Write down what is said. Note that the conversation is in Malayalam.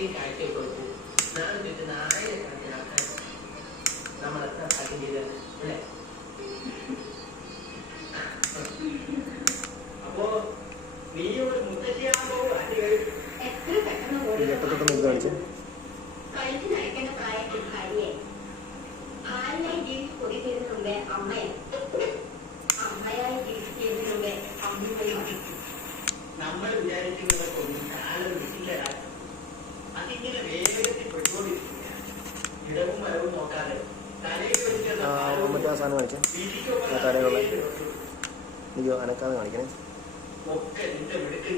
കാഴ്ചയും കാഴ്ചയൊക്കെ വെച്ച് നാളെ ചുറ്റും നാളെ കണക്കിനാക്കാൻ നമ്മളെത്ര കാര്യം ചെയ്തത് അല്ലേ? അപ്പോ നീ ഒരു മുത്തശ്ശിയാകുമ്പോ എത്ര പെട്ടെന്ന് കഴിക്കുന്നയക്കേണ്ട പ്രായത്തിൽ ഭാര്യയെ ഭാര്യയായി ജീവിച്ച് കൊതിക്കുന്നതിന് മുമ്പേ അമ്മയെ അമ്മയായി ജീവിക്കുന്നതിന് മുമ്പേ അമ്മയുമായി നമ്മൾ വിചാരിക്കുന്നതൊന്നും കാലം വിട്ടില്ല. അതിങ്ങനെ വേഗത്തിൽ പെട്ടുകൊണ്ടിരിക്കുകയാണ്. ഇടവും വരവും നോക്കാതെ തലയിൽ വെച്ചിട്ടുള്ള ഒക്കെ നിന്റെ മിടുക്കും